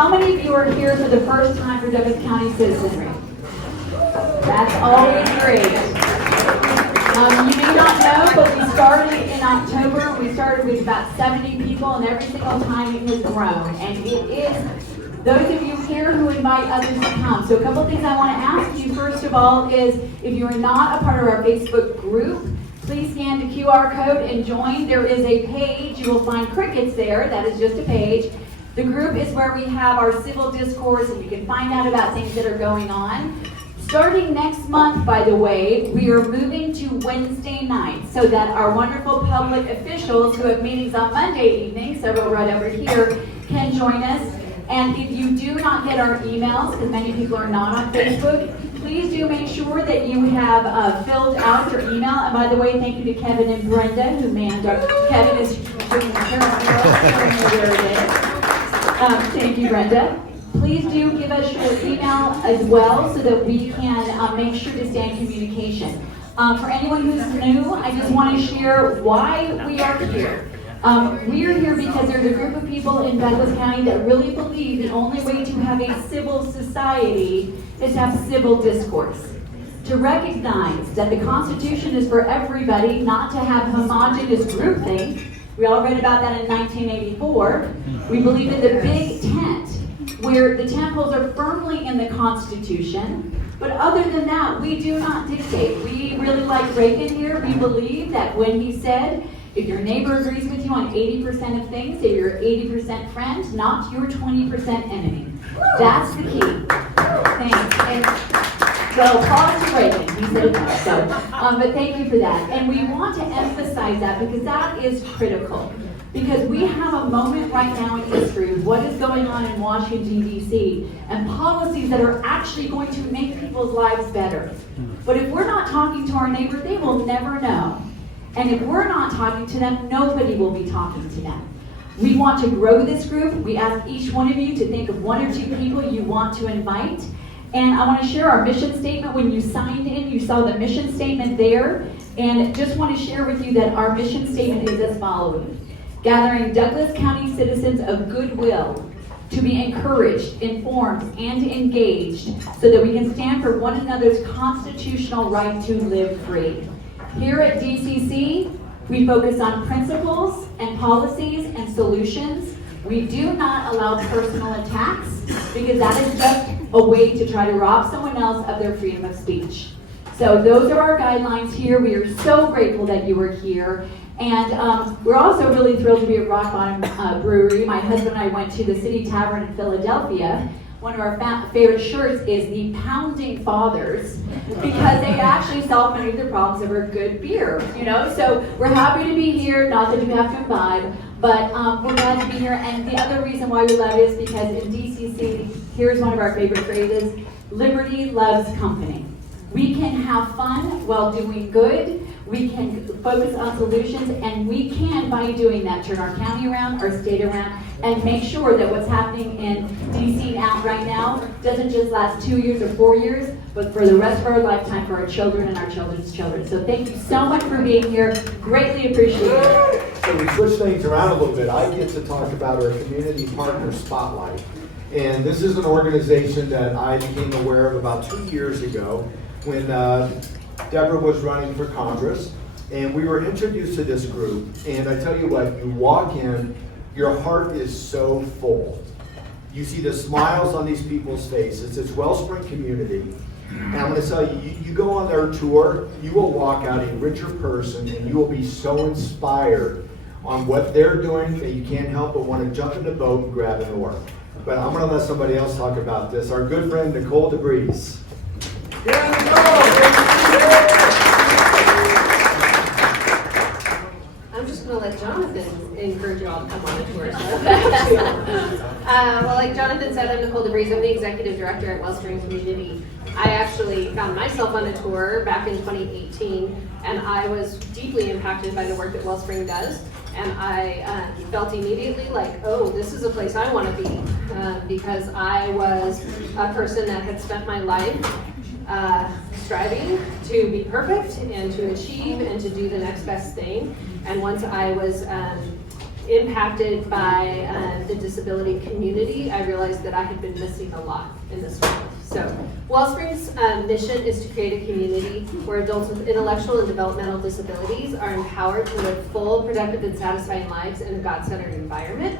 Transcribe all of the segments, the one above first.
how many of you are here for the first time for Douglas County Citizenry? That's always great. You may not know, but we started in October. We started with about 70 people, and every single time it has grown. And it is those of you here who invite others to come. So a couple things I want to ask you, first of all, is if you are not a part of our Facebook group, please scan the QR code and join. There is a page. You will find crickets there. That is just a page. The group is where we have our civil discourse, and you can find out about things that are going on. Starting next month, by the way, we are moving to Wednesday nights so that our wonderful public officials who have meetings on Monday evening, several right over here, can join us. And if you do not get our emails, because many people are not on Facebook, please do make sure that you have filled out your email. And by the way, thank you to Kevin and Brenda, who manned our... Kevin is doing the where it is. Thank you, Brenda. Please do give us your email as well so that we can make sure to stay in communication. For anyone who's new, I just want to share why we are here. We are here because there's a group of people in Douglas County that really believe the only way to have a civil society is to have civil discourse. To recognize that the Constitution is for everybody, not to have homogenous groupthink. We all read about that in 1984. We believe in the big tent, where the temples are firmly in the Constitution. But other than that, we do not dictate. We really like Reagan here. We believe that when he said, if your neighbor agrees with you on 80% of things, say you're 80% friend, not your 20% enemy. That's the key. Thanks. And, well, pause to Reagan. He said it best. But thank you for that. And we want to emphasize that because that is critical. Because we have a moment right now in history of what is going on in Washington, D.C., and policies that are actually going to make people's lives better. But if we're not talking to our neighbor, they will never know. And if we're not talking to them, nobody will be talking to them. We want to grow this group. We ask each one of you to think of one or two people you want to invite. And I want to share our mission statement. When you signed in, you saw the mission statement there. And just want to share with you that our mission statement is as follows. Gathering Douglas County citizens of goodwill to be encouraged, informed, and engaged so that we can stand for one another's constitutional right to live free. Here at DCC, we focus on principles and policies and solutions. We do not allow personal attacks because that is just a way to try to rob someone else of their freedom of speech. So those are our guidelines here. We are so grateful that you were here. And we're also really thrilled to be at Rock Bottom Brewery. My husband and I went to the City Tavern in Philadelphia. One of our favorite shirts is the Pounding Fathers because they actually solve many of their problems over good beer, you know? So we're happy to be here, not that you have to imbibe, but we're glad to be here. And the other reason why we love it is because in DCC, here's one of our favorite phrases, liberty loves company. We can have fun while doing good. We can focus on solutions, and we can, by doing that, turn our county around, our state around, and make sure that what's happening in DC now, right now doesn't just last 2 years or 4 years, but for the rest of our lifetime for our children and our children's children. So thank you so much for being here. Greatly appreciate it. So we switch things around a little bit. I get to talk about our Community Partner Spotlight. And this is an organization that I became aware of about 2 years ago when Deborah was running for Congress, and we were introduced to this group. And I tell you what, you walk in, your heart is so full. You see the smiles on these people's faces. It's Wellspring Community. And I'm going to tell you, you go on their tour, you will walk out a richer person, and you will be so inspired on what they're doing that you can't help but want to jump in the boat and grab an oar. But I'm going to let somebody else talk about this. Our good friend Nicole DeVries. I'm just going to let Jonathan encourage you all to come on the tour. Well, like Jonathan said, I'm Nicole DeVries. I'm the executive director at Wellspring Community. I actually found myself on a tour back in 2018, and I was deeply impacted by the work that Wellspring does. And I felt immediately like, oh, this is a place I want to be, because I was a person that had spent my life striving to be perfect and to achieve and to do the next best thing. And once I was impacted by the disability community, I realized that I had been missing a lot in this world. So Wellspring's mission is to create a community where adults with intellectual and developmental disabilities are empowered to live full, productive, and satisfying lives in a God-centered environment.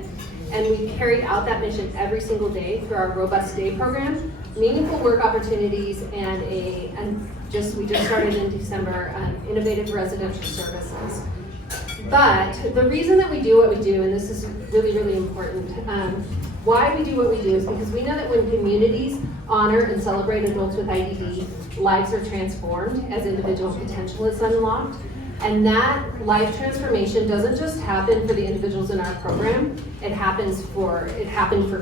And we carry out that mission every single day through our robust day program, meaningful work opportunities, and we just started in December, innovative residential services. But the reason that we do what we do, and this is really, really important, why we do what we do is because we know that when communities honor and celebrate adults with IDD, lives are transformed as individual potential is unlocked. And that life transformation doesn't just happen for the individuals in our program. It happened for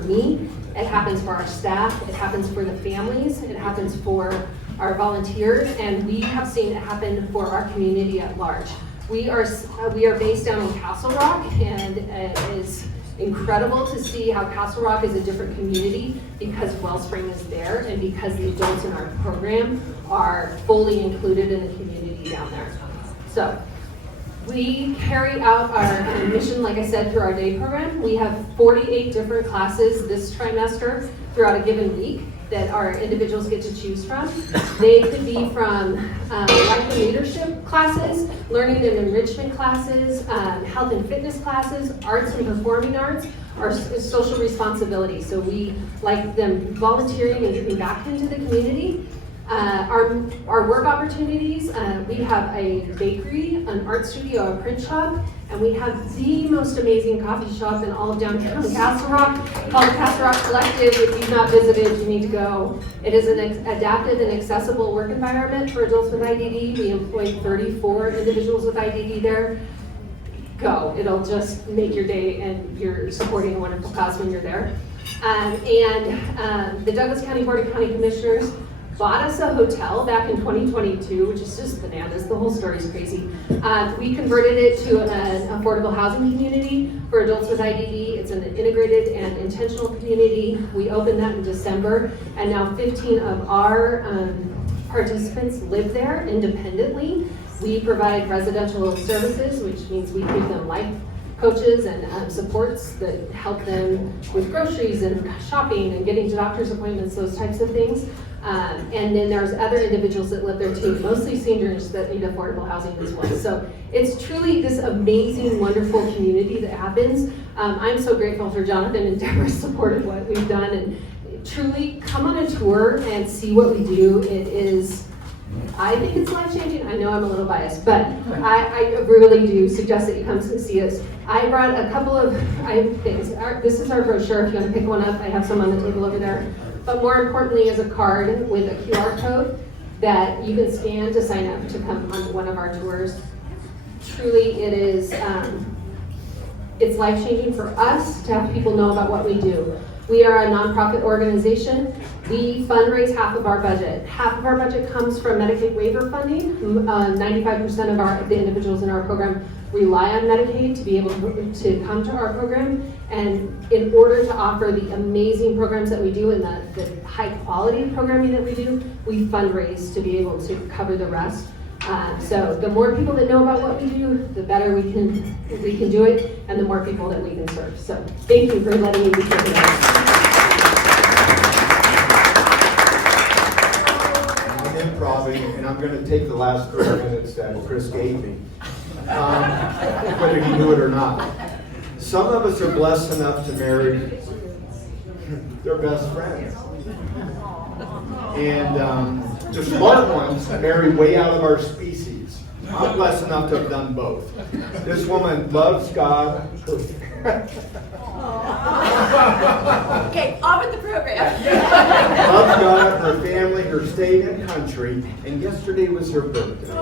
me, it happens for our staff, it happens for the families, it happens for our volunteers, and we have seen it happen for our community at large. We are based down in Castle Rock, and it is incredible to see how Castle Rock is a different community because Wellspring is there and because the adults in our program are fully included in the community down there. So we carry out our mission, like I said, through our day program. We have 48 different classes this trimester throughout a given week that our individuals get to choose from. They could be from life and leadership classes, learning and enrichment classes, health and fitness classes, arts and performing arts, our social responsibility. So we like them volunteering and giving back into the community. Our work opportunities, we have a bakery, an art studio, a print shop, and we have the most amazing coffee shop in all of downtown Castle Rock called the Castle Rock Collective. If you've not visited, you need to go. It is an adaptive and accessible work environment for adults with IDD. We employ 34 individuals with IDD there. Go, it'll just make your day, and you're supporting a wonderful cause when you're there. The Douglas County Board of County Commissioners bought us a hotel back in 2022, which is just bananas. The whole story is crazy. We converted it to an affordable housing community for adults with IDD. It's an integrated and intentional community. We opened that in December, and now 15 of our participants live there independently. We provide residential services, which means we give them life coaches and supports that help them with groceries and shopping and getting to doctor's appointments, those types of things. And then there's other individuals that live there too, mostly seniors that need affordable housing as well. So it's truly this amazing, wonderful community that happens. I'm so grateful for Jonathan and Deborah's support of what we've done, and truly come on a tour and see what we do. It is, I think it's life-changing. I know I'm a little biased, but I really do suggest that you come to see us. I brought a couple of things. This is our brochure. If you want to pick one up, I have some on the table over there. But more importantly is a card with a QR code that you can scan to sign up to come on one of our tours. Truly, it is, it's life-changing for us to have people know about what we do. We are a nonprofit organization. We fundraise half of our budget. Half of our budget comes from Medicaid waiver funding. 95% of the individuals in our program rely on Medicaid to be able to come to our program. And in order to offer the amazing programs that we do and the high quality programming that we do, we fundraise to be able to cover the rest. So the more people that know about what we do, the better we can do it, and the more people that we can serve. So thank you for letting me be here today. I'm improvising, and I'm going to take the last 3 minutes that Chris gave me, whether you knew it or not. Some of us are blessed enough to marry their best friends. And the smart ones marry way out of our species. I'm blessed enough to have done both. This woman loves God. Okay, on with the program. Loves God, her family, her state and country, and yesterday was her birthday.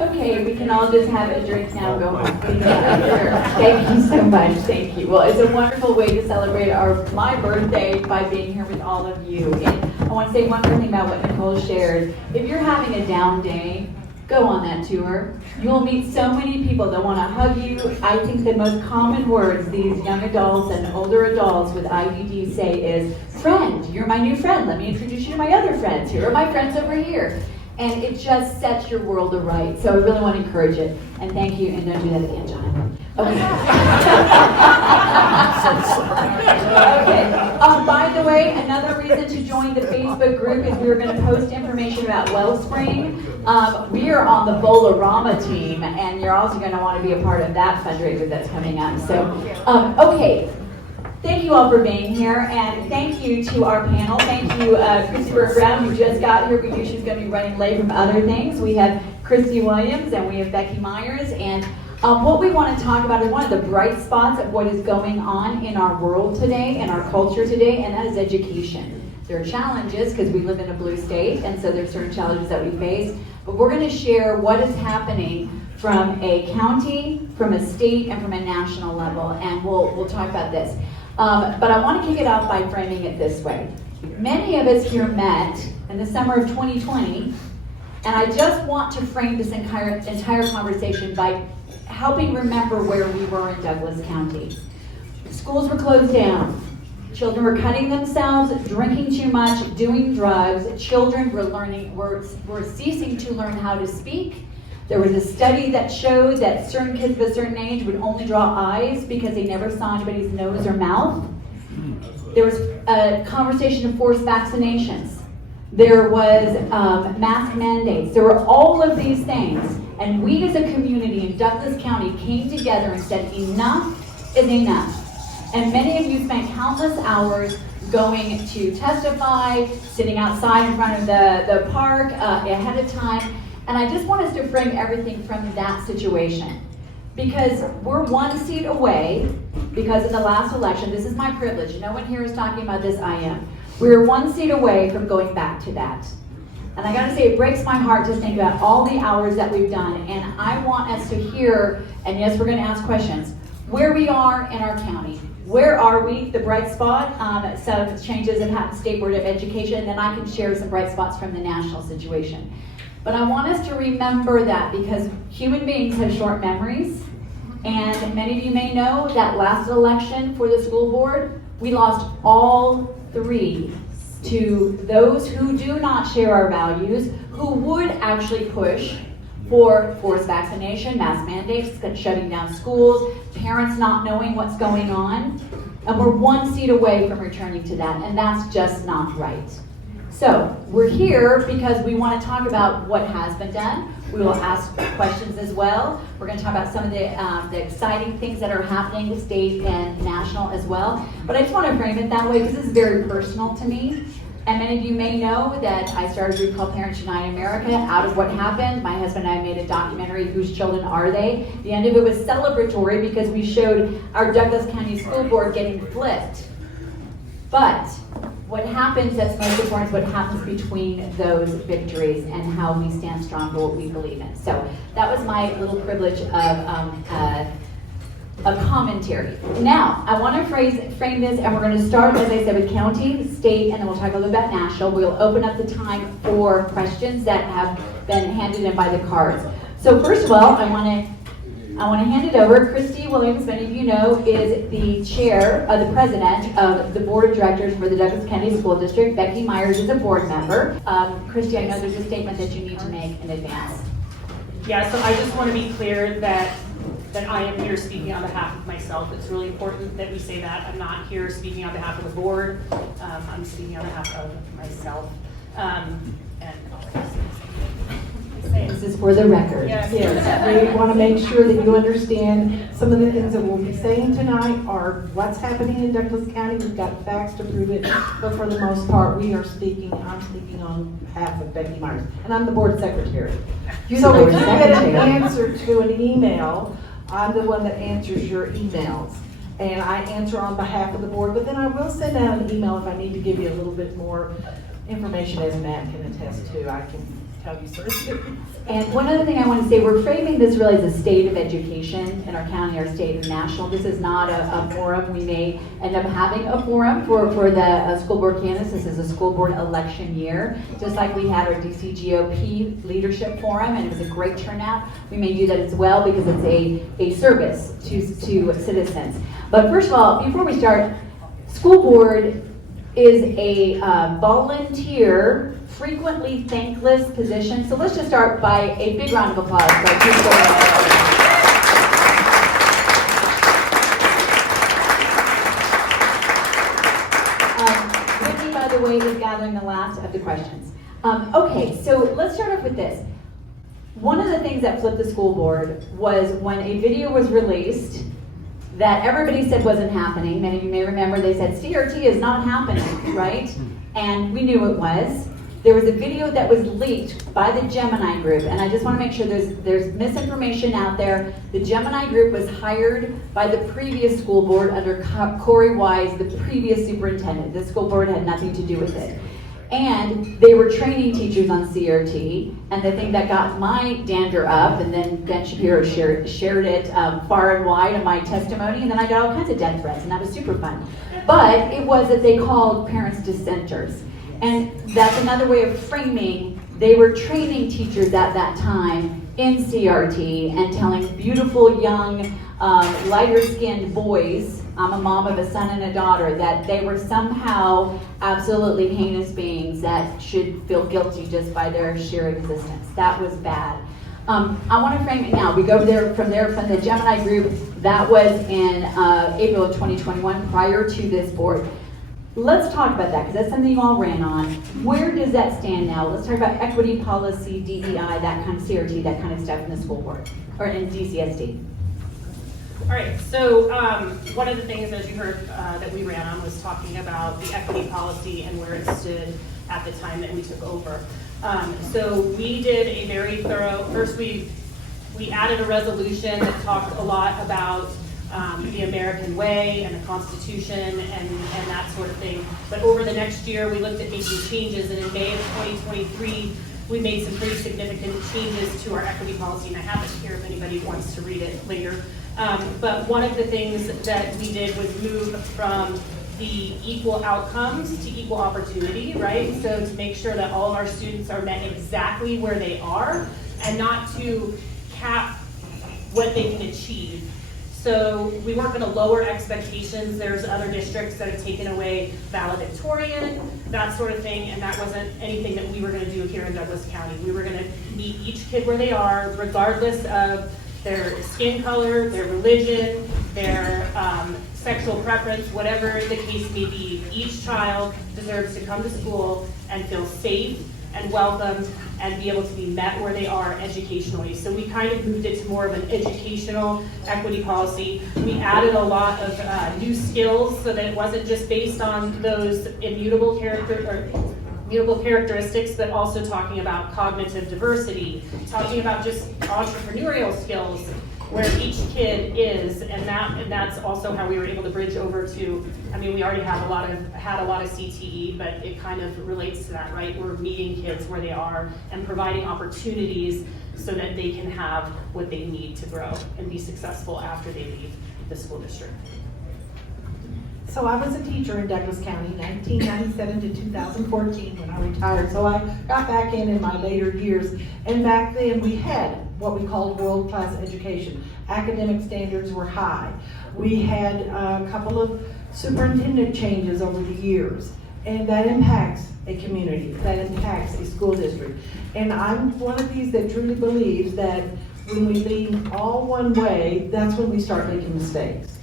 Okay, we can all just have a drink now and go home. Thank you so much. Thank you. Well, it's a wonderful way to celebrate my birthday by being here with all of you. And I want to say one more thing about what Nicole shared. If you're having a down day, go on that tour. You'll meet so many people that want to hug you. I think the most common words these young adults and older adults with IDD say is, friend, you're my new friend, let me introduce you to my other friends, here are my friends over here. And it just sets your world aright. So I really want to encourage it. And thank you, and don't do that again, Jonathan. Okay. Okay. By the way, another reason to join the Facebook group is we were going to post information about Wellspring. We are on the Bowl-O-Rama team, and you're also going to want to be a part of that fundraiser that's coming up. So, okay. Thank you all for being here, and thank you to our panel. Thank you, Christy Brown, who just got here. We knew she was going to be running late from other things. We have Christy Williams, and we have Becky Myers. And what we want to talk about is one of the bright spots of what is going on in our world today, in our culture today, and that is education. There are challenges because we live in a blue state, and so there's certain challenges that we face. But we're going to share what is happening from a county, from a state, and from a national level, and we'll talk about this. But I want to kick it off by framing it this way. Many of us here met in the summer of 2020, and I just want to frame this entire conversation by helping remember where we were in Douglas County. Schools were closed down. Children were cutting themselves, drinking too much, doing drugs. Children were ceasing to learn how to speak. There was a study that showed that certain kids of a certain age would only draw eyes because they never saw anybody's nose or mouth. There was a conversation of forced vaccinations. There was mask mandates. There were all of these things. And we as a community in Douglas County came together and said, enough is enough. And many of you spent countless hours going to testify, sitting outside in front of the park ahead of time. And I just want us to frame everything from that situation. Because we're one seat away, because of the last election, this is my privilege. No one here is talking about this, I am. We're one seat away from going back to that. And I gotta say, it breaks my heart to think about all the hours that we've done. And I want us to hear, and yes, we're gonna ask questions, where we are in our county. Where are we, the bright spot? Some changes have happened State Board of Education, and then I can share some bright spots from the national situation. But I want us to remember that because human beings have short memories. And many of you may know that last election for the school board, we lost all three to those who do not share our values, who would actually push for forced vaccination, mask mandates, shutting down schools, parents not knowing what's going on. And we're one seat away from returning to that, and that's just not right. So we're here because we want to talk about what has been done. We will ask questions as well. We're going to talk about some of the exciting things that are happening state and national as well. But I just want to frame it that way because this is very personal to me. And many of you may know that I started a group called Parents Unite America out of what happened. My husband and I made a documentary, Whose Children Are They? The end of it was celebratory because we showed our Douglas County School Board getting flipped. But what happens that's most important is what happens between those victories and how we stand strong for what we believe in. So that was my little privilege of commentary. Now, I want to frame this, and we're going to start, as I said, with county, state, and then we'll talk a little about national. We'll open up the time for questions that have been handed in by the cards. So first of all, I want to hand it over. Christy Williams, many of you know, is the chair, the president of the board of directors for the Douglas County School District. Becky Myers is a board member. Christy, I know there's a statement that you need to make in advance. Yeah, so I just want to be clear that I am here speaking on behalf of myself. It's really important that we say that. I'm not here speaking on behalf of the board. I'm speaking on behalf of myself. This is for the record. Yes. Yes, we want to make sure that you understand some of the things that we'll be saying tonight are what's happening in Douglas County. We've got facts to prove it, but for the most part, I'm speaking on behalf of Becky Myers, and I'm the board secretary. So if you get an answer to an email, I'm the one that answers your emails. And I answer on behalf of the board, but then I will send out an email if I need to give you a little bit more information, as Matt can attest to. I can tell you certain. And one other thing I want to say, we're framing this really as a state of education in our county, our state, and national. This is not a forum. We may end up having a forum for the school board candidates. This is a school board election year, just like we had our DC GOP leadership forum, and it was a great turnout. We may do that as well because it's a service to citizens. But first of all, before we start, school board is a volunteer, frequently thankless position. So let's just start by a big round of applause for Christy. Whitney, by the way, is gathering the last of the questions. Okay, so let's start off with this. One of the things that flipped the school board was when a video was released that everybody said wasn't happening. Many of you may remember they said CRT is not happening, right? And we knew it was. There was a video that was leaked by the Gemini group, and I just want to make sure there's misinformation out there. The Gemini group was hired by the previous school board under Corey Wise, the previous superintendent. The school board had nothing to do with it. And they were training teachers on CRT, and the thing that got my dander up, and then Ben Shapiro shared it far and wide in my testimony, and then I got all kinds of death threats, and that was super fun. But it was that they called parents dissenters. And that's another way of framing, they were training teachers at that time in CRT and telling beautiful young, lighter-skinned boys, I'm a mom of a son and a daughter, that they were somehow absolutely heinous beings that should feel guilty just by their sheer existence. That was bad. I want to frame it now. We go from the Gemini group. That was in April of 2021, prior to this board. Let's talk about that, because that's something you all ran on. Where does that stand now? Let's talk about equity policy, DEI, that kind of CRT, that kind of stuff in the school board, or in DCSD. All right, so one of the things, as you heard, that we ran on was talking about the equity policy and where it stood at the time that we took over. So we did a very thorough, first we added a resolution that talked a lot about the American way and the Constitution and that sort of thing. But over the next year, we looked at making changes, and in May of 2023, we made some pretty significant changes to our equity policy, and I have it here if anybody wants to read it later. But one of the things that we did was move from the equal outcomes to equal opportunity, right? So to make sure that all of our students are met exactly where they are and not to cap what they can achieve. So we weren't going to lower expectations. There's other districts that have taken away valedictorian, that sort of thing, and that wasn't anything that we were going to do here in Douglas County. We were going to meet each kid where they are, regardless of their skin color, their religion, their sexual preference, whatever the case may be. Each child deserves to come to school and feel safe and welcomed and be able to be met where they are educationally. So we kind of moved it to more of an educational equity policy. We added a lot of new skills so that it wasn't just based on those immutable characteristics, but also talking about cognitive diversity, talking about just entrepreneurial skills, where each kid is, and that's also how we were able to bridge over to, I mean, we already had a lot of CTE, but it kind of relates to that, right? We're meeting kids where they are and providing opportunities so that they can have what they need to grow and be successful after they leave the school district. So I was a teacher in Douglas County, 1997 to 2014 when I retired. So I got back in my later years, and back then we had what we called world-class education. Academic standards were high. We had a couple of superintendent changes over the years, and that impacts a community, that impacts a school district. And I'm one of these that truly believes that when we lean all one way, that's when we start making mistakes,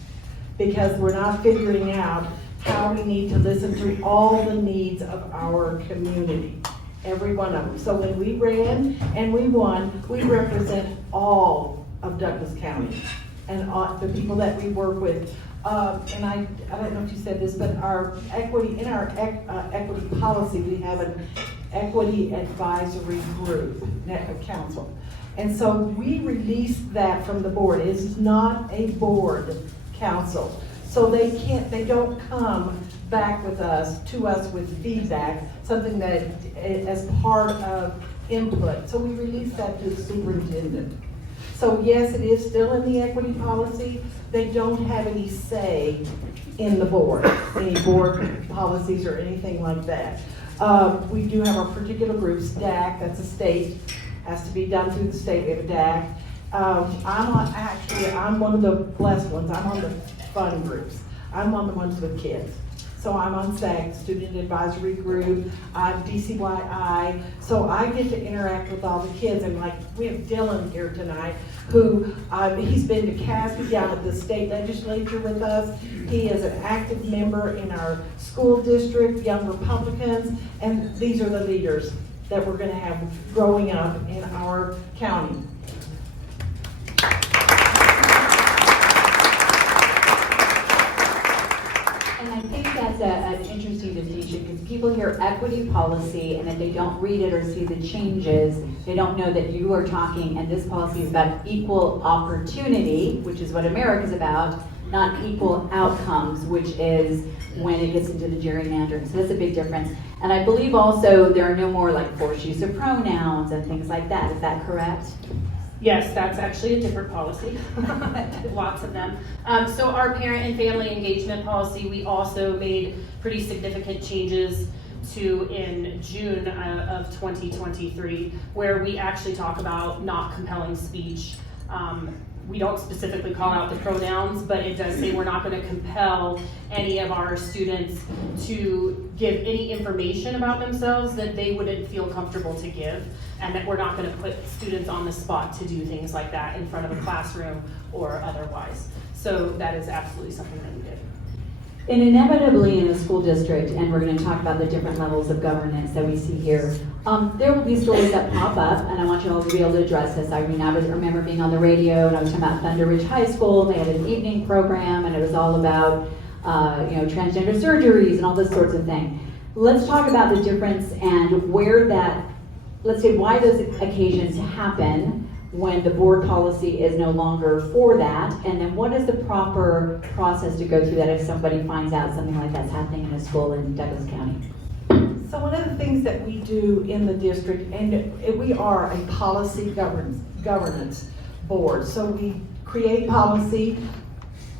because we're not figuring out how we need to listen to all the needs of our community, every one of them. So when we ran and we won, we represent all of Douglas County and the people that we work with. And I don't know if you said this, but our equity, in our equity policy, we have an equity advisory group, council. And so we released that from the board. It is not a board council. So they don't come back to us with feedback, something that as part of input. So we released that to the superintendent. So yes, it is still in the equity policy. They don't have any say in the board, any board policies or anything like that. We do have our particular groups, DAC, that's a state, has to be done through the state, we have a DAC. I'm one of the blessed ones. I'm on the fun groups. I'm on the ones with kids. So I'm on SAG, Student Advisory Group, I'm DCYI, so I get to interact with all the kids, and like, we have Dylan here tonight, who, he's been to CASB down at the state legislature with us. He is an active member in our school district, Young Republicans, and these are the leaders that we're gonna have growing up in our county. And I think that's an interesting distinction, because people hear equity policy, and if they don't read it or see the changes, they don't know that you are talking, and this policy is about equal opportunity, which is what America's about, not equal outcomes, which is when it gets into the gerrymandering. So that's a big difference. And I believe also there are no more like forced use of pronouns and things like that. Is that correct? Yes, that's actually a different policy, lots of them. So our parent and family engagement policy, we also made pretty significant changes to in June of 2023, where we actually talk about not compelling speech. We don't specifically call out the pronouns, but it does say we're not going to compel any of our students to give any information about themselves that they wouldn't feel comfortable to give, and that we're not going to put students on the spot to do things like that in front of a classroom or otherwise. So that is absolutely something that we did. And inevitably in a school district, and we're going to talk about the different levels of governance that we see here, there will be stories that pop up, and I want you all to be able to address this. I mean, I remember being on the radio, and I was talking about Thunder Ridge High School. They had an evening program, and it was all about transgender surgeries and all this sorts of thing. Let's talk about the difference and where that, let's say why those occasions happen when the board policy is no longer for that, and then what is the proper process to go through that if somebody finds out something like that's happening in a school in Douglas County? So one of the things that we do in the district, and we are a policy governance board, so we create policy.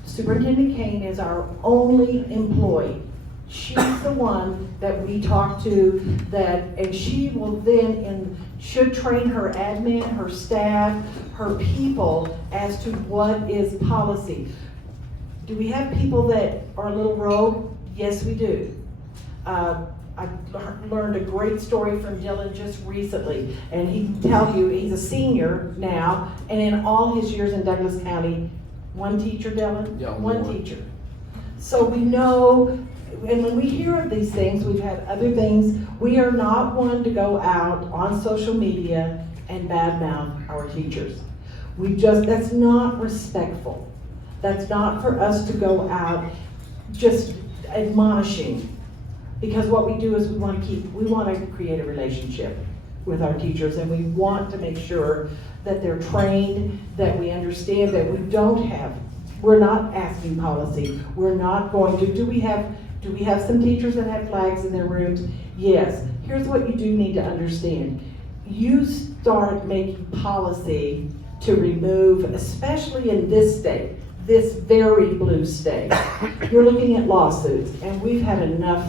Superintendent Kane is our only employee. She's the one that we talk to, and she will then should train her admin, her staff, her people as to what is policy. Do we have people that are a little rogue? Yes, we do. I learned a great story from Dylan just recently, and he can tell you he's a senior now, and in all his years in Douglas County, one teacher, Dylan? Yeah, one one. teacher. So we know, and when we hear of these things, we've had other things, we are not one to go out on social media and badmouth our teachers. That's not respectful. That's not for us to go out just admonishing. Because what we do is we want to create a relationship with our teachers, and we want to make sure that they're trained, that we understand that we're not asking policy. We're not going to, do we have some teachers that have flags in their rooms? Yes. Here's what you do need to understand. You start making policy to remove, especially in this state, this very blue state, you're looking at lawsuits, and we've had enough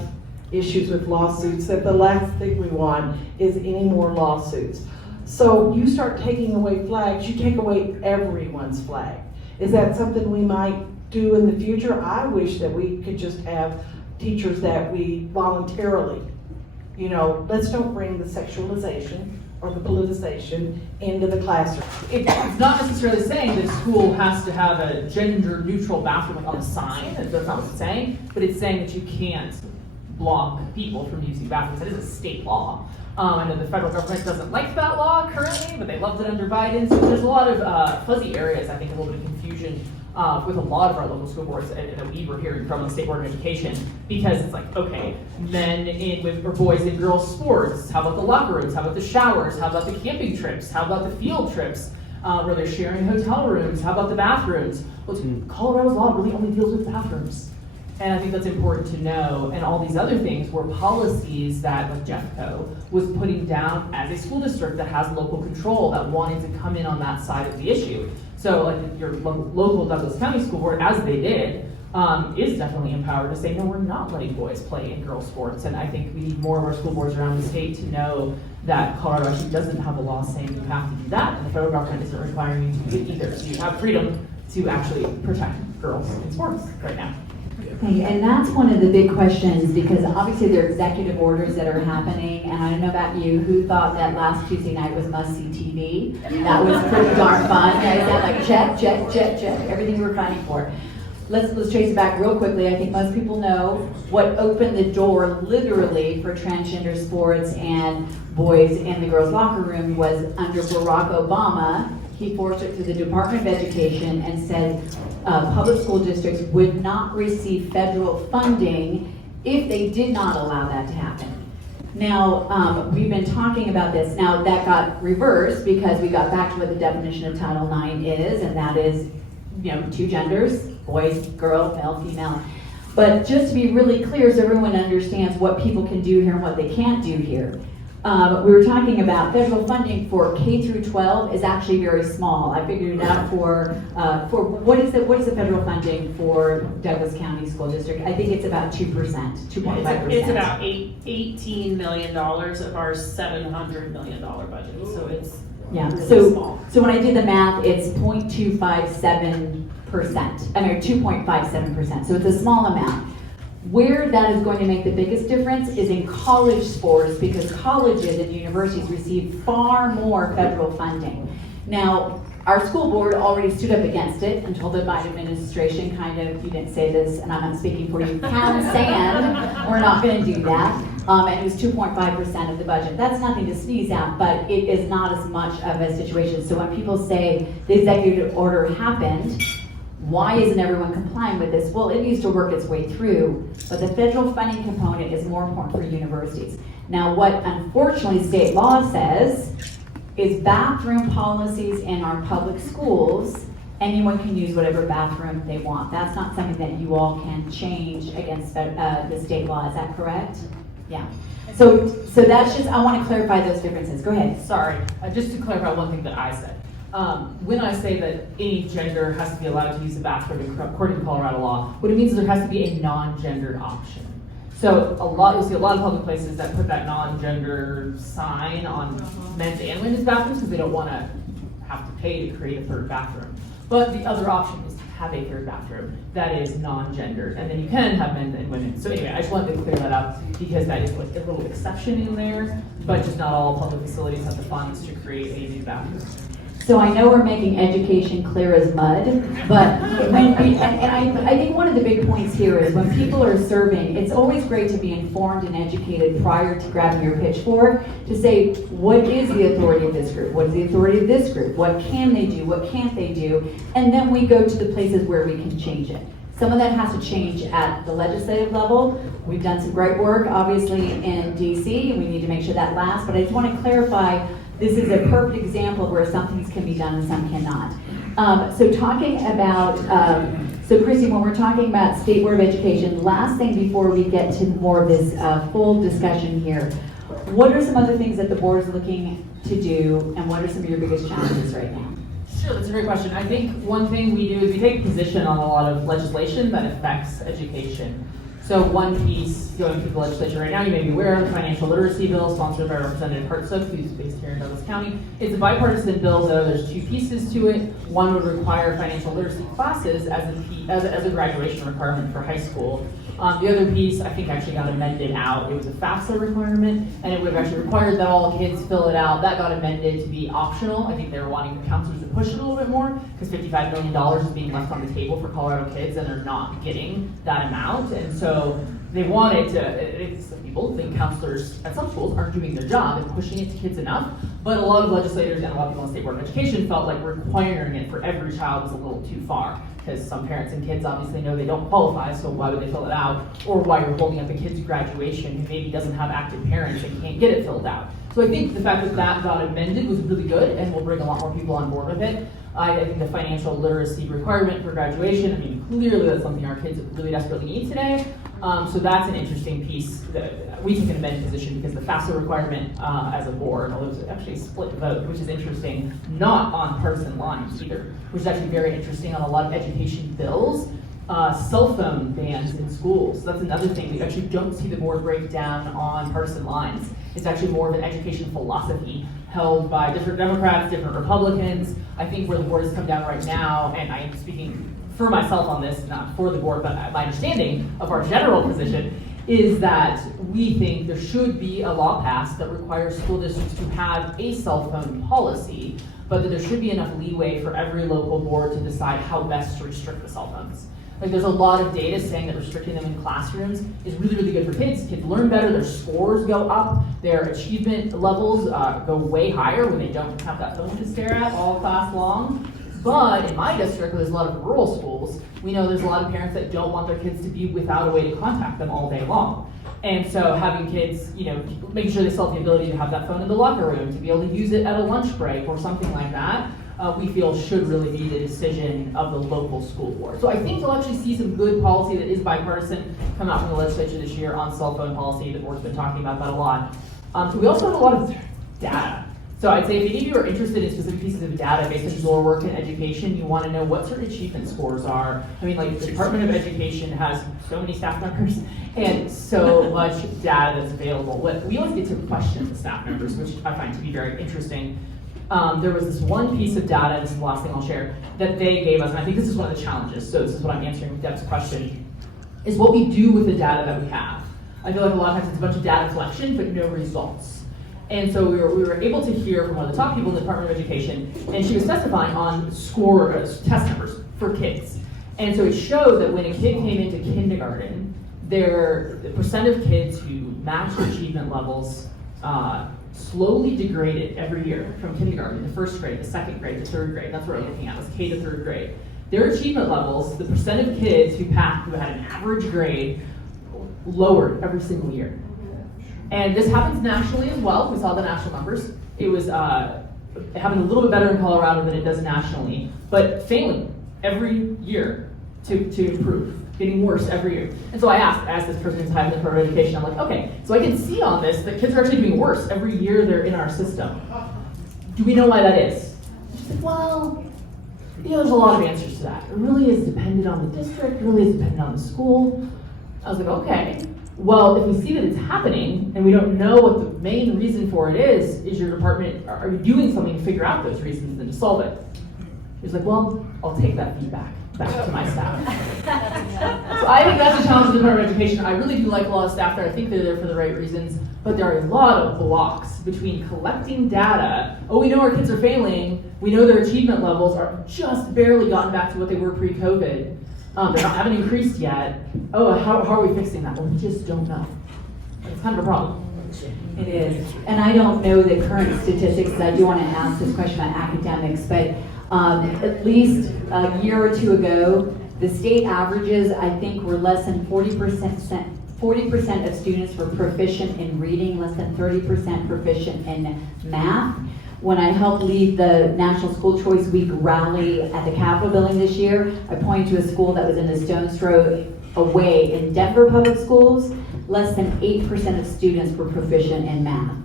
issues with lawsuits that the last thing we want is any more lawsuits. So you start taking away flags, you take away everyone's flag. Is that something we might do in the future? I wish that we could just have teachers that we voluntarily, let's don't bring the sexualization or the politicization into the classroom. It's not necessarily saying that school has to have a gender-neutral bathroom on the sign. That's not what it's saying. But it's saying that you can't block people from using bathrooms. That is a state law. I know the federal government doesn't like that law currently, but they loved it under Biden. So there's a lot of fuzzy areas, I think, a little bit of confusion with a lot of our local school boards that we were hearing from the State Board of Education, because it's like, okay, men or boys in girls' sports, how about the locker rooms, how about the showers, how about the camping trips, how about the field trips, where they're sharing hotel rooms, how about the bathrooms? Well, Colorado's law really only deals with bathrooms. And I think that's important to know. And all these other things were policies that like DougCo was putting down as a school district that has local control, that wanted to come in on that side of the issue. So like your local Douglas County School Board, as they did, is definitely empowered to say, no, we're not letting boys play in girls' sports. And I think we need more of our school boards around the state to know that Colorado actually doesn't have a law saying you have to do that, and the federal government isn't requiring you to do it either. So you have freedom to actually protect girls in sports right now. Okay, and that's one of the big questions, because obviously there are executive orders that are happening, and I don't know about you, who thought that last Tuesday night was must-see TV? That was pretty darn fun. You guys had like check, everything we were fighting for. Let's trace it back real quickly. I think most people know what opened the door literally for transgender sports and boys in the girls' locker room was under Barack Obama. He forced it through the Department of Education and said public school districts would not receive federal funding if they did not allow that to happen. Now, we've been talking about this. Now, that got reversed because we got back to what the definition of Title IX is, and that is, two genders, boys, girl, male, female. But just to be really clear so everyone understands what people can do here and what they can't do here. We were talking about federal funding for K through 12 is actually very small. I figured it out for what is the federal funding for Douglas County School District? I think it's about 2%, 2.5%. It's about $18 million of our $700 million budget, so it's really small. So when I did the math, it's 0.257%, 2.57%, so it's a small amount. Where that is going to make the biggest difference is in college sports, because colleges and universities receive far more federal funding. Now, our school board already stood up against it and told the Biden administration you didn't say this, and I'm not speaking for you, pound sand, we're not going to do that. And it was 2.5% of the budget. That's nothing to sneeze at, but it is not as much of a situation. So when people say the executive order happened, why isn't everyone complying with this? Well, it needs to work its way through, but the federal funding component is more important for universities. Now, what unfortunately state law says is bathroom policies in our public schools, anyone can use whatever bathroom they want. That's not something that you all can change against the state law, is that correct? Yeah. So that's just, I want to clarify those differences. Go ahead. Sorry, just to clarify one thing that I said. When I say that any gender has to be allowed to use the bathroom according to Colorado law, what it means is there has to be a non-gendered option. So you'll see a lot of public places that put that non-gender sign on men's and women's bathrooms because they don't want to have to pay to create a third bathroom. But the other option is to have a third bathroom that is non-gendered, and then you can have men and women. So anyway, I just wanted to clear that up because that is like a little exception in there, but just not all public facilities have the funds to create a new bathroom. So I know we're making education clear as mud, but I think one of the big points here is when people are serving, it's always great to be informed and educated prior to grabbing your pitchfork to say, what is the authority of this group? What is the authority of this group? What can they do? What can't they do? And then we go to the places where we can change it. Some of that has to change at the legislative level. We've done some great work, obviously, in DC, and we need to make sure that lasts, but I just want to clarify this is a perfect example of where some things can be done and some cannot. So talking about, so Kristi, when we're talking about State Board of Education, last thing before we get to more of this full discussion here, what are some other things that the board is looking to do, and what are some of your biggest challenges right now? Sure, that's a great question. I think one thing we do is we take a position on a lot of legislation that affects education. So one piece going through the legislature right now, you may be aware of the financial literacy bill sponsored by Representative Hartsook, who's based here in Douglas County. It's a bipartisan bill, so there's two pieces to it. One would require financial literacy classes as a graduation requirement for high school. The other piece, I think, actually got amended out. It was a FAFSA requirement, and it would have actually required that all kids fill it out. That got amended to be optional. I think they were wanting the counselors to push it a little bit more, because $55 million is being left on the table for Colorado kids, and they're not getting that amount. And so they wanted to, some people think counselors at some schools aren't doing their job and pushing it to kids enough, but a lot of legislators and a lot of people in the State Board of Education felt like requiring it for every child was a little too far, because some parents and kids obviously know they don't qualify, so why would they fill it out? Or why you're holding up a kid's graduation who maybe doesn't have active parents and can't get it filled out. So I think the fact that that got amended was really good and will bring a lot more people on board with it. I think the financial literacy requirement for graduation, I mean, clearly that's something our kids really desperately need today. So that's an interesting piece that we took an amended position because the FAFSA requirement as a board, although it's actually a split vote, which is interesting, not on partisan lines either, which is actually very interesting on a lot of education bills. Cell phone bans in schools. So that's another thing. We actually don't see the board break down on partisan lines. It's actually more of an education philosophy held by different Democrats, different Republicans. I think where the board has come down right now, and I am speaking for myself on this, not for the board, but my understanding of our general position is that we think there should be a law passed that requires school districts to have a cell phone policy, but that there should be enough leeway for every local board to decide how best to restrict the cell phones. Like, there's a lot of data saying that restricting them in classrooms is really, really good for kids. Kids learn better, their scores go up, their achievement levels go way higher when they don't have that phone to stare at all class long. But in my district, where there's a lot of rural schools, we know there's a lot of parents that don't want their kids to be without a way to contact them all day long. And so having kids, making sure they still have the ability to have that phone in the locker room, to be able to use it at a lunch break or something like that, we feel should really be the decision of the local school board. So I think you'll actually see some good policy that is bipartisan come out from the legislature this year on cell phone policy. The board's been talking about that a lot. We also have a lot of data. So I'd say if any of you are interested in specific pieces of data based on your work in education, you want to know what certain achievement scores are. I mean, like, the Department of Education has so many staff members and so much data that's available. We always get to question the staff members, which I find to be very interesting. There was this one piece of data, and this is the last thing I'll share, that they gave us, and I think this is one of the challenges, so this is what I'm answering with Deb's question, is what we do with the data that we have. I feel like a lot of times it's a bunch of data collection, but no results. And so we were able to hear from one of the top people in the Department of Education, and she was testifying on test numbers for kids. And so it showed that when a kid came into kindergarten, the percent of kids who matched achievement levels slowly degraded every year from kindergarten, the first grade, the second grade, the third grade. That's what we're looking at, was K to third grade. Their achievement levels, the percent of kids who had an average grade, lowered every single year. And this happens nationally as well. We saw the national numbers. It was it happened a little bit better in Colorado than it does nationally, but failing every year to improve, getting worse every year. And so I asked this person who's having the Department of Education, I'm like, okay, so I can see on this that kids are actually doing worse every year they're in our system. Do we know why that is? She said, well, there's a lot of answers to that. It really is dependent on the district, it really is dependent on the school. I was like, okay. Well, if we see that it's happening and we don't know what the main reason for it is your department, are you doing something to figure out those reasons and to solve it? He was like, well, I'll take that feedback back to my staff. So I think that's a challenge of the Department of Education. I really do like a lot of staff there. I think they're there for the right reasons, but there are a lot of blocks between collecting data. Oh, we know our kids are failing. We know their achievement levels are just barely gotten back to what they were pre-COVID. Haven't increased yet. Oh, how are we fixing that? Well, we just don't know. It's kind of a problem. It is. And I don't know the current statistics, I do want to ask this question about academics, but at least a year or two ago, the state averages, I think, were less than 40% of students were proficient in reading, less than 30% proficient in math. When I helped lead the National School Choice Week rally at the Capitol building this year, I pointed to a school that was in a stone's throw away in Denver Public Schools. Less than 8% of students were proficient in math.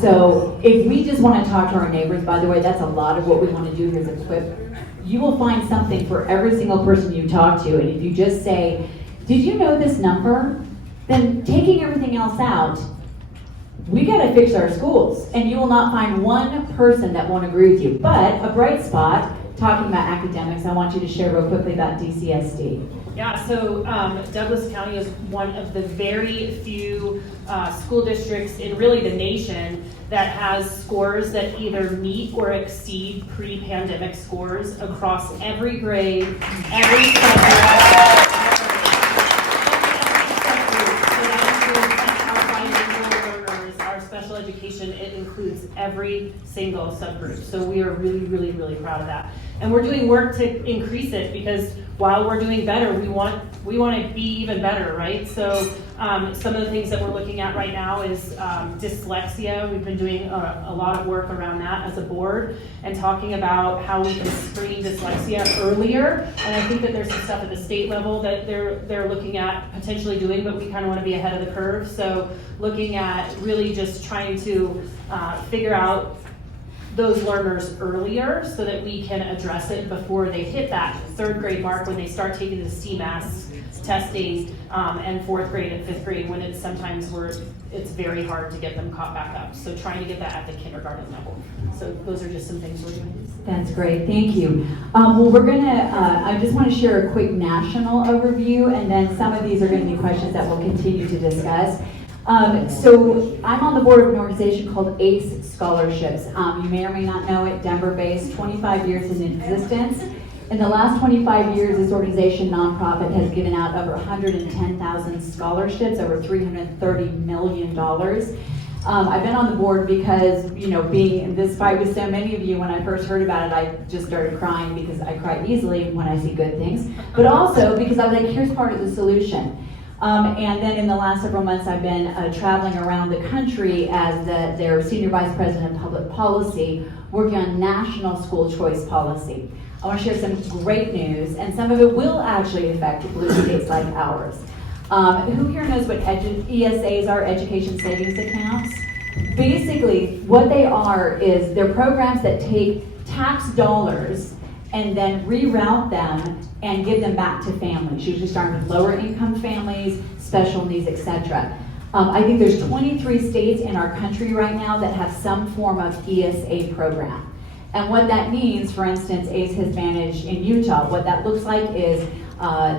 So if we just want to talk to our neighbors, by the way, that's a lot of what we want to do here is equip. You will find something for every single person you talk to, and if you just say, did you know this number? Then taking everything else out, we got to fix our schools, and you will not find one person that won't agree with you. But a bright spot, talking about academics, I want you to share real quickly about DCSD. Yeah, so Douglas County is one of the very few school districts in really the nation that has scores that either meet or exceed pre-pandemic scores across every grade, every subject. Education, it includes every single subgroup. So we are really, really, really proud of that. And we're doing work to increase it because while we're doing better, we want to be even better, right? So some of the things that we're looking at right now is dyslexia. We've been doing a lot of work around that as a board and talking about how we can screen dyslexia earlier. And I think that there's some stuff at the state level that they're looking at potentially doing, but we kind of want to be ahead of the curve. So looking at really just trying to figure out those learners earlier so that we can address it before they hit that third grade mark when they start taking the CMAS test days, and 4th grade and 5th grade when it's sometimes it's very hard to get them caught back up. So trying to get that at the kindergarten level. So those are just some things we're doing. That's great, thank you. Well, we're gonna, I just want to share a quick national overview, and then some of these are going to be questions that we'll continue to discuss. So I'm on the board of an organization called ACE Scholarships. You may or may not know it, Denver-based, 25 years in existence. In the last 25 years, this organization, nonprofit, has given out over 110,000 scholarships, over $330 million. I've been on the board because, being in this fight with so many of you, when I first heard about it, I just started crying because I cry easily when I see good things, but also because I was like, here's part of the solution. And then in the last several months, I've been traveling around the country as their Senior Vice President of Public Policy, working on national school choice policy. I want to share some great news, and some of it will actually affect blue states like ours. Who here knows what ESAs are, education savings accounts? Basically, what they are is they're programs that take tax dollars and then reroute them and give them back to families, usually starting with lower income families, special needs, etc. I think there's 23 states in our country right now that have some form of ESA program. And what that means, for instance, ACE has managed in Utah, what that looks like is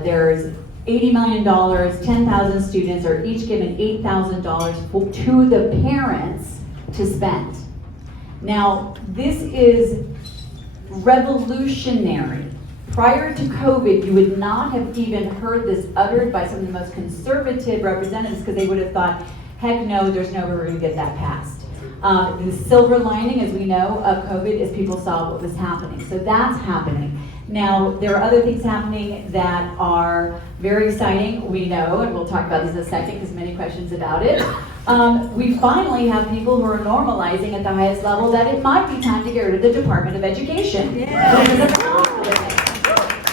there's $80 million, 10,000 students are each given $8,000 to the parents to spend. Now, this is revolutionary. Prior to COVID, you would not have even heard this uttered by some of the most conservative representatives because they would have thought, heck no, there's no way we're going to get that passed. The silver lining, as we know, of COVID is people saw what was happening. So that's happening. Now, there are other things happening that are very exciting, we know, and we'll talk about this in a second because many questions about it. We finally have people who are normalizing at the highest level that it might be time to get rid of the Department of Education. Yeah.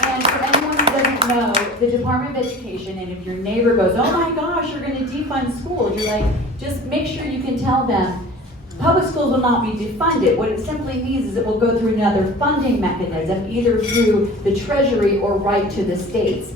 And for anyone who doesn't know, the Department of Education, and if your neighbor goes, oh my gosh, you're going to defund schools, you're like, just make sure you can tell them, public schools will not be defunded. What it simply means is it will go through another funding mechanism, either through the Treasury or right to the states.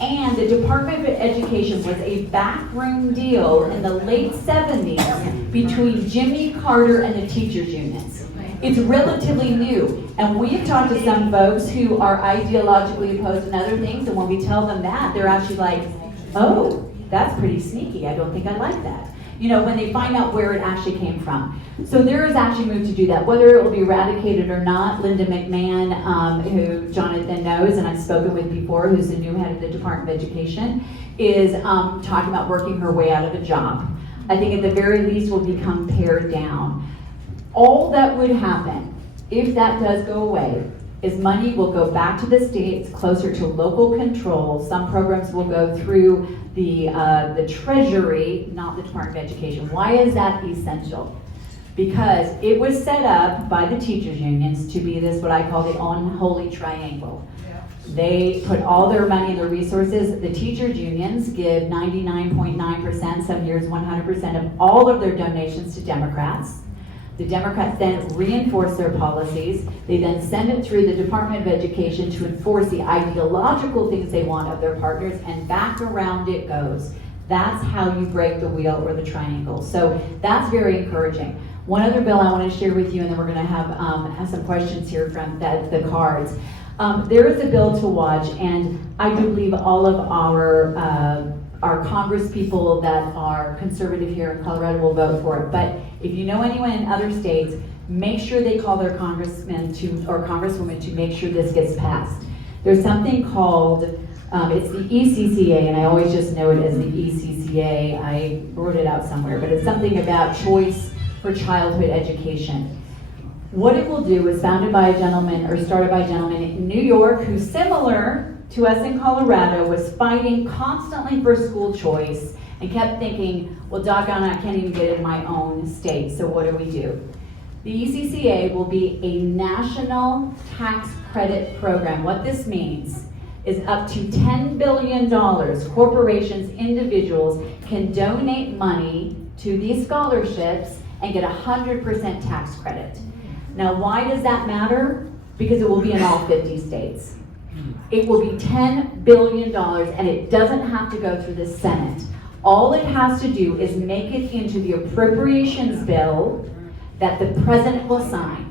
And the Department of Education was a backroom deal in the late 70s between Jimmy Carter and the teachers' unions. It's relatively new, and we have talked to some folks who are ideologically opposed and other things, and when we tell them that, they're actually like, oh, that's pretty sneaky, I don't think I like that. When they find out where it actually came from. So there is actually a move to do that. Whether it will be eradicated or not, Linda McMahon, who Jonathan knows and I've spoken with before, who's the new head of the Department of Education, is talking about working her way out of a job. I think at the very least will become pared down. All that would happen, if that does go away, is money will go back to the states, closer to local control. Some programs will go through the Treasury, not the Department of Education. Why is that essential? Because it was set up by the teachers' unions to be this, what I call the unholy triangle. They put all their money and their resources. The teachers' unions give 99.9%, some years 100% of all of their donations to Democrats. The Democrats then reinforce their policies. They then send it through the Department of Education to enforce the ideological things they want of their partners, and back around it goes. That's how you break the wheel or the triangle. So that's very encouraging. One other bill I want to share with you, and then we're going to have some questions here from the cards. There is a bill to watch, and I do believe all of our Congress people that are conservative here in Colorado will vote for it. But if you know anyone in other states, make sure they call their congressman or congresswoman to make sure this gets passed. There's something called, it's the ECCA, and I always just know it as the ECCA. I wrote it out somewhere, but it's something about choice for childhood education. What it will do is founded by a gentleman, or started by a gentleman in New York, who's similar to us in Colorado, was fighting constantly for school choice and kept thinking, well, doggone, I can't even get it in my own state, so what do? The ECCA will be a national tax credit program. What this means is up to $10 billion, corporations, individuals can donate money to these scholarships and get 100% tax credit. Now, why does that matter? Because it will be in all 50 states. It will be $10 billion, and it doesn't have to go through the Senate. All it has to do is make it into the appropriations bill that the president will sign.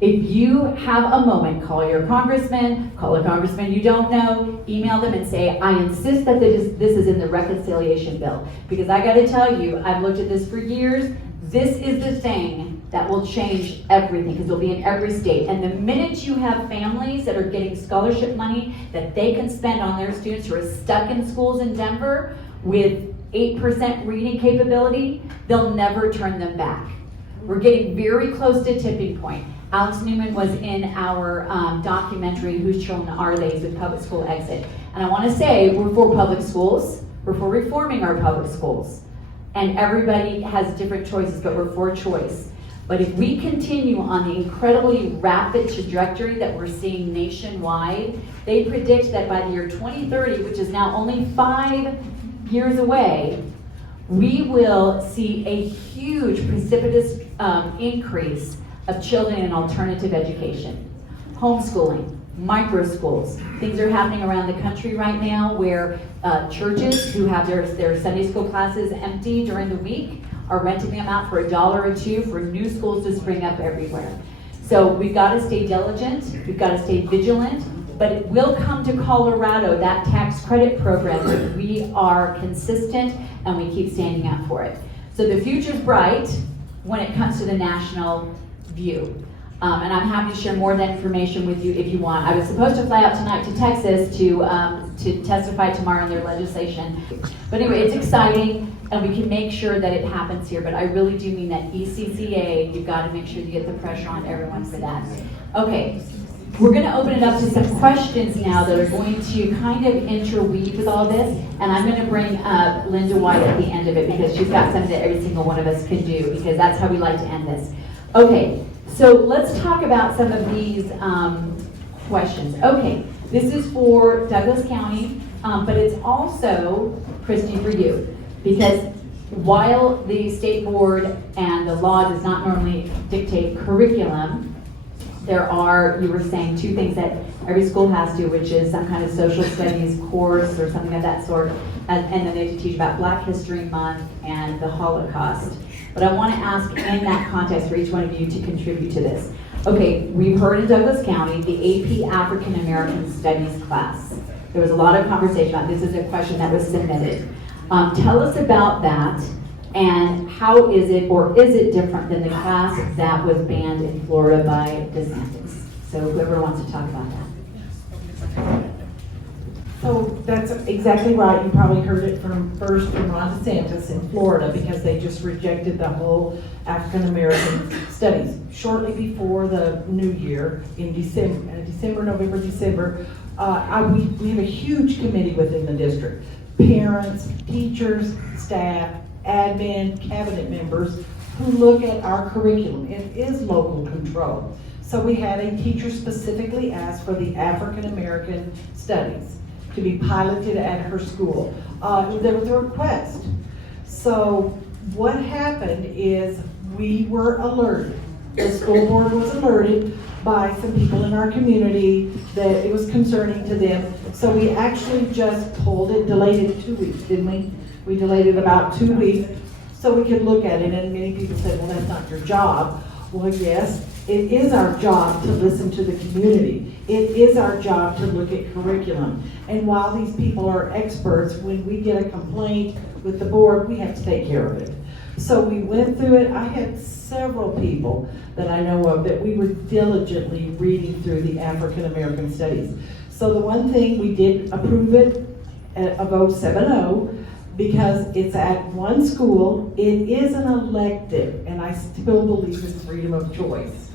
If you have a moment, call your congressman, call a congressman you don't know, email them and say, I insist that this is in the reconciliation bill. Because I gotta tell you, I've looked at this for years, this is the thing that will change everything, because it'll be in every state. And the minute you have families that are getting scholarship money that they can spend on their students who are stuck in schools in Denver with 8% reading capability, they'll never turn them back. We're getting very close to tipping point. Alex Newman was in our documentary, Whose Children Are They? With Public School Exit. And I want to say, we're for public schools, we're for reforming our public schools. And everybody has different choices, but we're for choice. But if we continue on the incredibly rapid trajectory that we're seeing nationwide, they predict that by the year 2030, which is now only 5 years away, we will see a huge precipitous increase of children in alternative education. Homeschooling, micro schools. Things are happening around the country right now where churches who have their Sunday school classes empty during the week are renting them out for $1 or $2 for new schools to spring up everywhere. So we've got to stay diligent, we've got to stay vigilant, but it will come to Colorado, that tax credit program, if we are consistent and we keep standing up for it. So the future's bright when it comes to the national view. And I'm happy to share more of that information with you if you want. I was supposed to fly out tonight to Texas to testify tomorrow in their legislation. But anyway, it's exciting, and we can make sure that it happens here. But I really do mean that ECCA, you've got to make sure you get the pressure on everyone for that. Okay, we're going to open it up to some questions now that are going to kind of interweave with all this. And I'm going to bring up Linda White at the end of it, because she's got something that every single one of us can do, because that's how we like to end this. Okay, so let's talk about some of these questions. Okay, this is for Douglas County, but it's also, Kristi, for you, because while the state board and the law does not normally dictate curriculum, there are, you were saying, 2 things that every school has to, which is some kind of social studies course or something of that sort, and then they have to teach about Black History Month and the Holocaust. But I want to ask in that context for each one of you to contribute to this. Okay, we've heard in Douglas County, the AP African American Studies class. There was a lot of conversation about this. Is a question that was submitted. Tell us about that, and how is it, or is it different than the class that was banned in Florida by DeSantis? So whoever wants to talk about that. So that's exactly right. You probably heard it first from Ron DeSantis in Florida, because they just rejected the whole African American studies. Shortly before the new year, in November, December, we have a huge committee within the district. Parents, teachers, staff, admin, cabinet members who look at our curriculum. It is local control. So we had a teacher specifically ask for the African American studies to be piloted at her school. There was a request. So what happened is we were alerted. The school board was alerted by some people in our community that it was concerning to them. So we actually just pulled it, delayed it 2 weeks, didn't we? We delayed it about 2 weeks so we could look at it. And many people said, well, that's not your job. Well, yes, it is our job to listen to the community. It is our job to look at curriculum. And while these people are experts, when we get a complaint with the board, we have to take care of it. So we went through it. I had several people that I know of that we were diligently reading through the African American studies. So the one thing, we did approve it at a vote 7-0, because it's at one school. It is an elective, and I still believe in freedom of choice.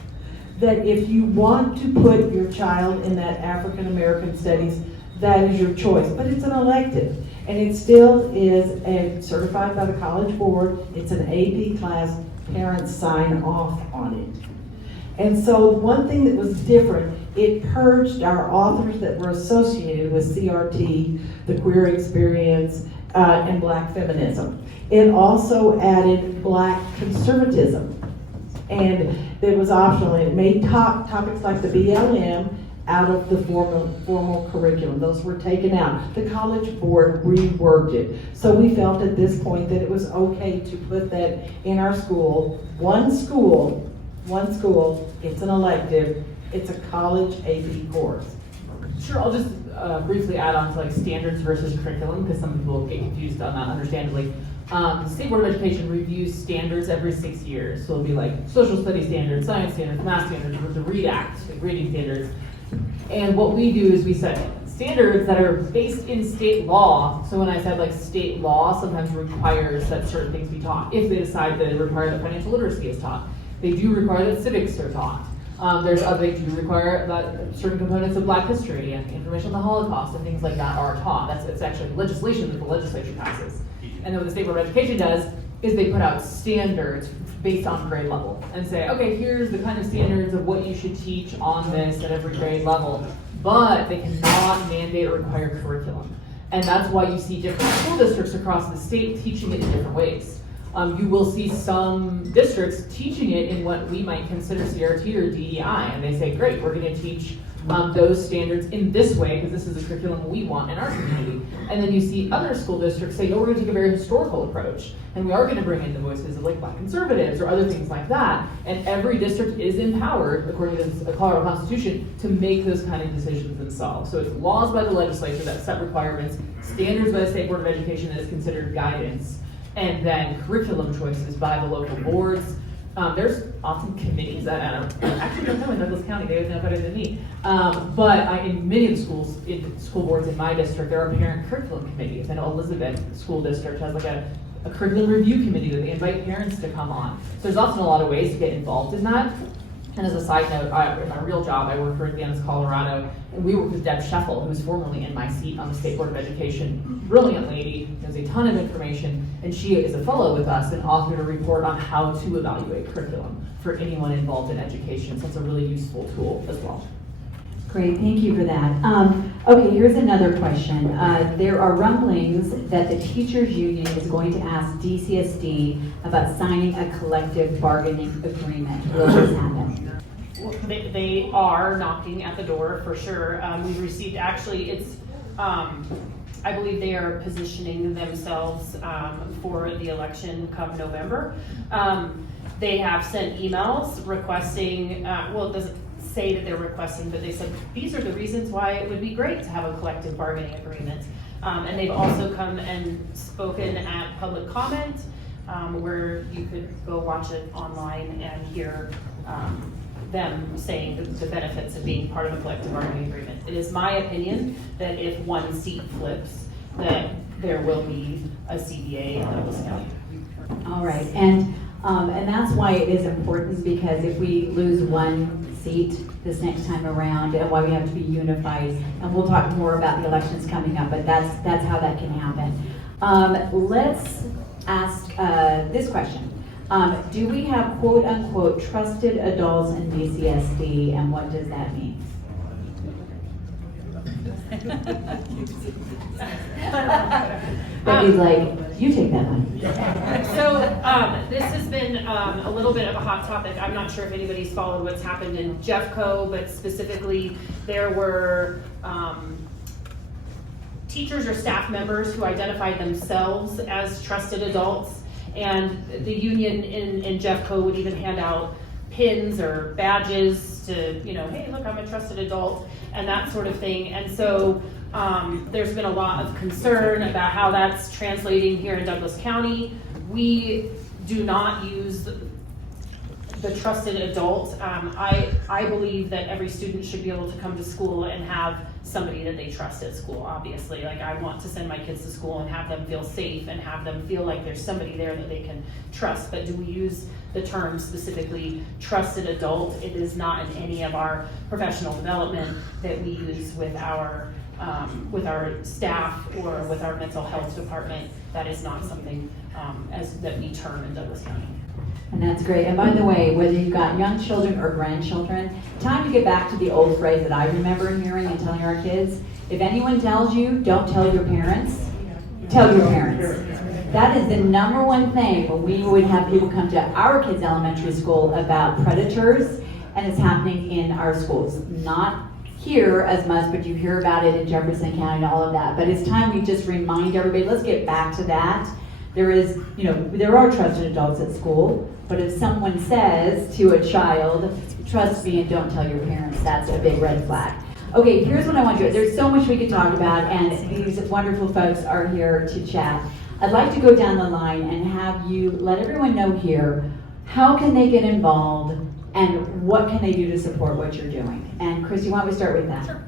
That if you want to put your child in that African American studies, that is your choice, but it's an elective. And it still is certified by the College Board. It's an AP class. Parents sign off on it. And so one thing that was different, it purged our authors that were associated with CRT, the queer experience, and Black feminism. It also added Black conservatism. And it was optional. It made topics like the BLM, out of the formal curriculum. Those were taken out. The College Board reworked it. So we felt at this point that it was okay to put that in our school. One school, it's an elective, it's a college AP course. Sure, I'll just briefly add on to like standards versus curriculum, because some people get confused on that, understandably. The State Board of Education reviews standards every 6 years. So it'll be like social studies standards, science standards, math standards, the READ Act, like reading standards. And what we do is we set standards that are based in state law. So when I said like state law sometimes requires that certain things be taught. If they decide that it requires that financial literacy is taught. They do require that civics are taught. They do require that certain components of Black history and information on the Holocaust and things like that are taught. It's actually legislation that the legislature passes. And then what the State Board of Education does is they put out standards based on grade level and say, okay, here's the kind of standards of what you should teach on this at every grade level, but they cannot mandate or require curriculum. And that's why you see different school districts across the state teaching it in different ways. You will see some districts teaching it in what we might consider CRT or DEI, and they say, great, we're gonna teach those standards in this way, because this is a curriculum we want in our community. And then you see other school districts say, no, we're gonna take a very historical approach, and we are gonna bring in the voices of like Black conservatives or other things like that. And every district is empowered, according to the Colorado Constitution, to make those kind of decisions themselves. So it's laws by the legislature that set requirements, standards by the State Board of Education that is considered guidance, and then curriculum choices by the local boards. There's often committees that actually don't know in Douglas County, they would know better than me. But in many of the schools, in school boards in my district, there are parent curriculum committees. I know Elizabeth School District has like a curriculum review committee that they invite parents to come on. So there's often a lot of ways to get involved in that. And as a side note, in my real job, I work for Advance Colorado, and we work with Deb Scheffel, who's formerly in my seat on the State Board of Education. Brilliant lady, knows a ton of information, and she is a fellow with us and authored a report on how to evaluate curriculum for anyone involved in education. So it's a really useful tool as well. Great, thank you for that. Okay, here's another question. There are rumblings that the teachers union is going to ask DCSD about signing a collective bargaining agreement. Will this happen? Well, they are knocking at the door for sure. We've received, actually, I believe they are positioning themselves for the election come November. They have sent emails requesting, well, it doesn't say that they're requesting, but they said these are the reasons why it would be great to have a collective bargaining agreement. And they've also come and spoken at public comment, where you could go watch it online and hear them saying the benefits of being part of a collective bargaining agreement. It is my opinion that if one seat flips, that there will be a CBA in Douglas County. All right, and that's why it is important, because if we lose one seat this next time around, and why we have to be unified, and we'll talk more about the elections coming up, but that's how that can happen. Let's ask this question. Do we have quote unquote trusted adults in DCSD, and what does that mean? Becky's like, you take that one. So this has been a little bit of a hot topic. I'm not sure if anybody's followed what's happened in DougCo, but specifically there were teachers or staff members who identified themselves as trusted adults, and the union in DougCo would even hand out pins or badges to, hey, look, I'm a trusted adult, and that sort of thing. And so there's been a lot of concern about how that's translating here in Douglas County. We do not use the trusted adult. I believe that every student should be able to come to school and have somebody that they trust at school, obviously. Like, I want to send my kids to school and have them feel safe and have them feel like there's somebody there that they can trust. But do we use the term specifically trusted adult? It is not in any of our professional development that we use with our staff or with our mental health department. That is not something that we term in Douglas County. And that's great. And by the way, whether you've got young children or grandchildren, time to get back to the old phrase that I remember hearing and telling our kids. If anyone tells you, don't tell your parents, tell your parents. That is the number one thing when we would have people come to our kids' elementary school about predators, and it's happening in our schools. Not hear as much, but you hear about it in Jefferson County and all of that. But it's time we just remind everybody, let's get back to that. There are trusted adults at school, but if someone says to a child, trust me and don't tell your parents, that's a big red flag. Okay, here's what I want to do. There's so much we could talk about, and these wonderful folks are here to chat. I'd like to go down the line and have you let everyone know here, how can they get involved and what can they do to support what you're doing? And Christy, why don't we start with that? Sure.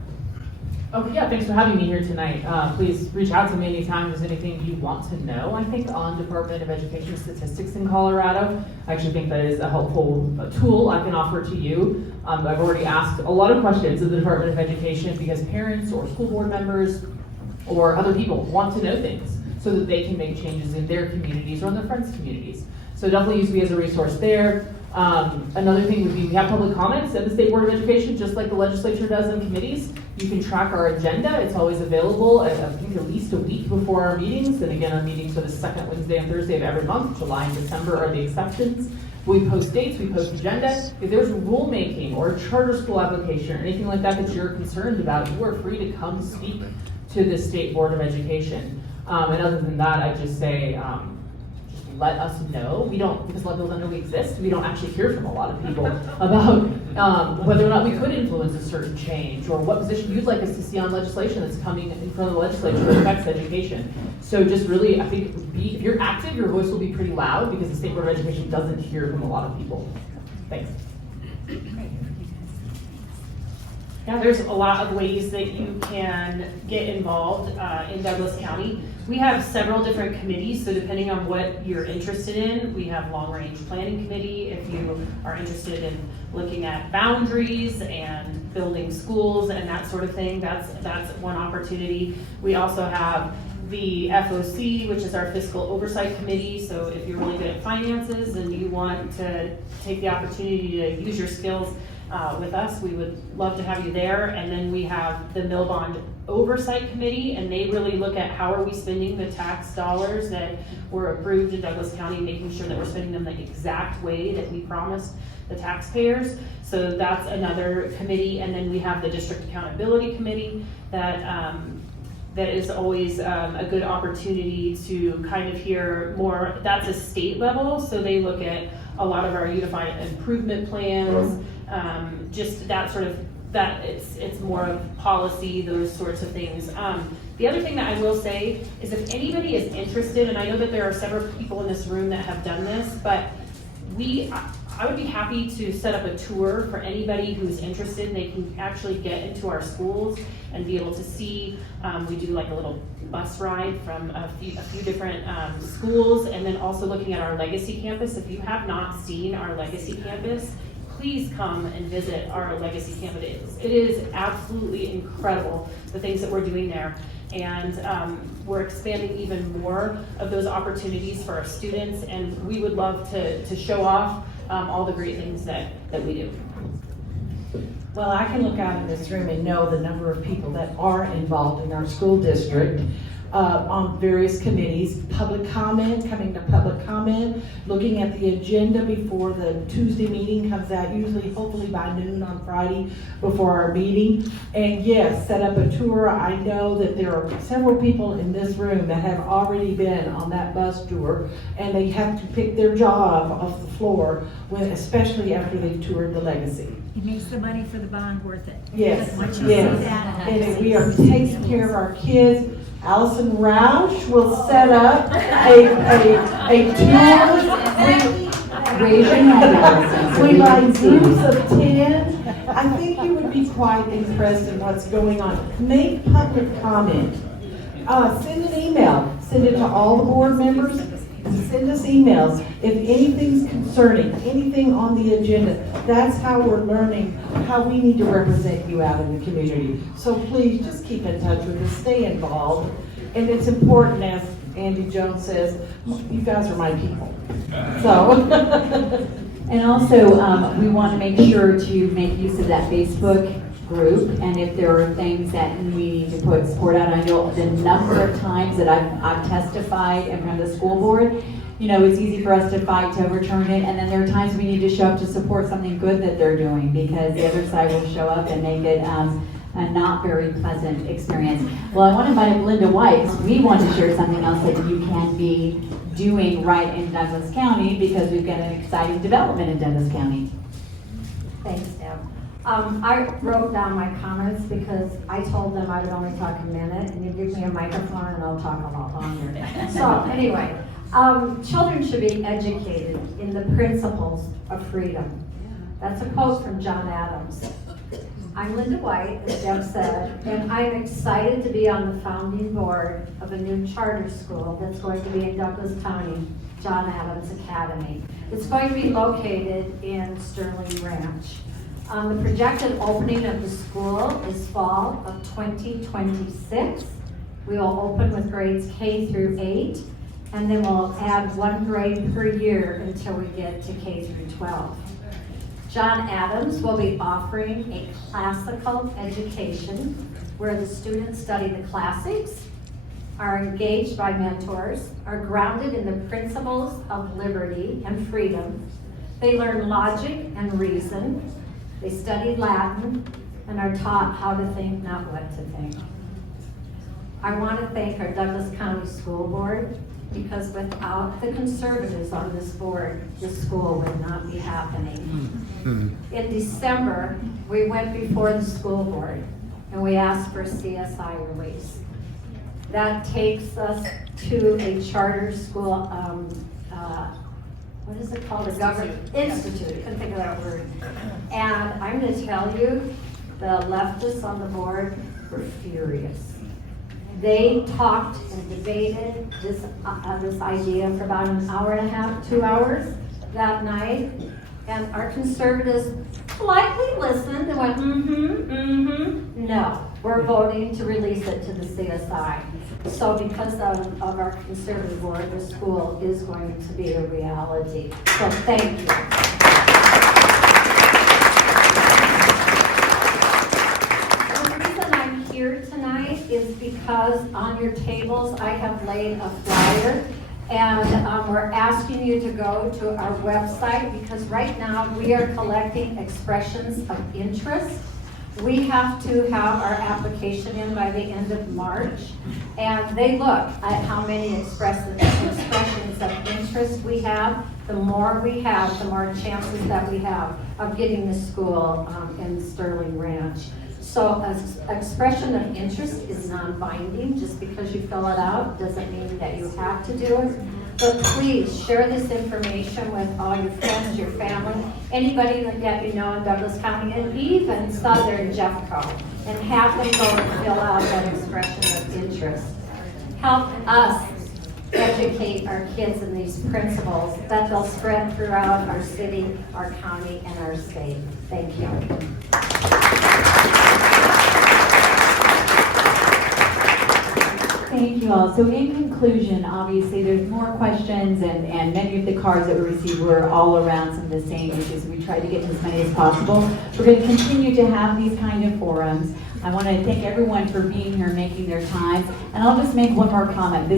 Okay, yeah, thanks for having me here tonight. Please reach out to me anytime there's anything you want to know. I think on Department of Education statistics in Colorado, I actually think that is a helpful tool I can offer to you. I've already asked a lot of questions of the Department of Education because parents or school board members or other people want to know things so that they can make changes in their communities or in their friends' communities. So definitely use me as a resource there. Another thing would be we have public comments at the State Board of Education, just like the legislature does in committees. You can track our agenda. It's always available, I think, at least a week before our meetings. And again, our meetings are the second Wednesday and Thursday of every month. July and December are the exceptions. We post dates, we post agenda. If there's rulemaking or a charter school application or anything like that that you're concerned about, you are free to come speak to the State Board of Education. And other than that, I just say, let us know. We don't, because a lot of people don't know we exist, we don't actually hear from a lot of people about whether or not we could influence a certain change or what position you'd like us to see on legislation that's coming in front of the legislature that affects education. So just really, I think, if you're active, your voice will be pretty loud because the State Board of Education doesn't hear from a lot of people. Thanks. Yeah, there's a lot of ways that you can get involved in Douglas County. We have several different committees, so depending on what you're interested in, we have long-range planning committee. If you are interested in looking at boundaries and building schools and that sort of thing, that's one opportunity. We also have the FOC, which is our fiscal oversight committee. So if you're really good at finances and you want to take the opportunity to use your skills with us, we would love to have you there. And then we have the Mill Bond Oversight Committee, and they really look at how are we spending the tax dollars that were approved in Douglas County, making sure that we're spending them the exact way that we promised the taxpayers. So that's another committee. And then we have the District Accountability Committee that is always a good opportunity to kind of hear more. That's a state level, so they look at a lot of our unified improvement plans, just that sort of, that it's more of policy, those sorts of things. The other thing that I will say is if anybody is interested, and I know that there are several people in this room that have done this, but I would be happy to set up a tour for anybody who's interested. They can actually get into our schools and be able to see. We do like a little bus ride from a few different schools, and then also looking at our Legacy campus. If you have not seen our Legacy campus, please come and visit our Legacy campus. It is absolutely incredible, the things that we're doing there. And we're expanding even more of those opportunities for our students, and we would love to show off all the great things that we do. Well, I can look out in this room and know the number of people that are involved in our school district on various committees, public comment, coming to public comment, looking at the agenda before the Tuesday meeting comes out, usually hopefully by noon on Friday before our meeting. And yes, set up a tour. I know that there are several people in this room that have already been on that bus tour, and they have to pick their jaw off the floor, especially after they've toured the Legacy. It makes the money for the bond worth it. Yes, Once you yes. see that. And we are taking care of our kids. Allison Roush will set up a tour. Raise your hand, Allison. We like groups of 10. I think you would be quite impressed in what's going on. Make public comment. Send an email. Send it to all the board members. Send us emails. If anything's concerning, anything on the agenda, that's how we're learning how we need to represent you out in the community. So please just keep in touch with us, stay involved. And it's important, as Andy Jones says, you guys are my people. So. And also, we want to make sure to make use of that Facebook group, and if there are things that we need to put support out. I know the number of times that I've testified in front of the school board, you know, it's easy for us to fight to overturn it, and then there are times we need to show up to support something good that they're doing, because the other side will show up and make it a not very pleasant experience. Well, I want to invite Linda White, 'cause we want to share something else that you can be doing right in Douglas County, because we've got an exciting development in Douglas County. Thanks, Deb. I wrote down my comments because I told them I would only talk a minute, and you give me a microphone and I'll talk a lot longer. So anyway, children should be educated in the principles of freedom. That's a quote from John Adams. I'm Linda White, as Deb said, and I'm excited to be on the founding board of a new charter school that's going to be in Douglas County, John Adams Academy. It's going to be located in Sterling Ranch. The projected opening of the school is fall of 2026. We will open with grades K through 8, and then we'll add 1 grade per year until we get to K through 12. John Adams will be offering a classical education where the students study the classics, are engaged by mentors, are grounded in the principles of liberty and freedom. They learn logic and reason. They study Latin and are taught how to think, not what to think. I want to thank our Douglas County School Board, because without the conservatives on this board, this school would not be happening. In December, we went before the school board and we asked for CSI release. That takes us to a charter school, what is it called? A government institute. Couldn't think of that word. And I'm going to tell you, the leftists on the board were furious. They talked and debated this idea for about an hour and a half, 2 hours that night. And our conservatives politely listened and went, no, we're voting to release it to the CSI. So because of our conservative board, the school is going to be a reality. So thank you. The reason I'm here tonight is because on your tables I have laid a flyer, and we're asking you to go to our website, because right now we are collecting expressions of interest. We have to have our application in by the end of March, and they look at how many expressions of interest we have. The more we have, the more chances that we have of getting the school in Sterling Ranch. So an expression of interest is non-binding. Just because you fill it out doesn't mean that you have to do it. But please share this information with all your friends, your family, anybody that you know in Douglas County, and even Southern DougCo, and have them go and fill out that expression of interest. Help us educate our kids in these principles that they'll spread throughout our city, our county, and our state. Thank you. Thank you all. So in conclusion, obviously there's more questions, and many of the cards that we received were all around some of the same issues. We tried to get to as many as possible. We're going to continue to have these kind of forums. I want to thank everyone for being here, making their time. And I'll just make one more comment.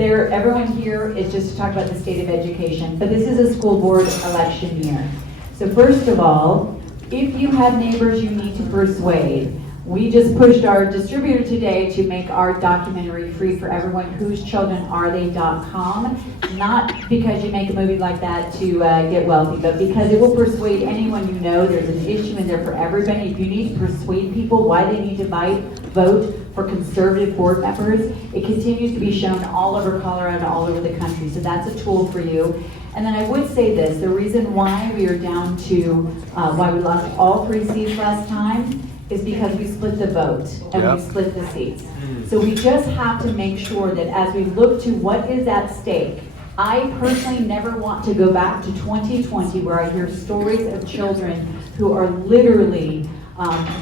Everyone here is just to talk about the state of education, but this is a school board election year. So first of all, if you have neighbors you need to persuade, we just pushed our distributor today to make our documentary free for everyone. Whose children are they.com. Not because you make a movie like that to get wealthy, but because it will persuade anyone you know. There's an issue in there for everybody. If you need to persuade people why they need to vote for conservative board members, it continues to be shown all over Colorado, all over the country. So that's a tool for you. And then I would say this, the reason why we are down to, why we lost all 3 seats last time is because we split the vote and we split the seats. So we just have to make sure that as we look to what is at stake, I personally never want to go back to 2020 where I hear stories of children who are literally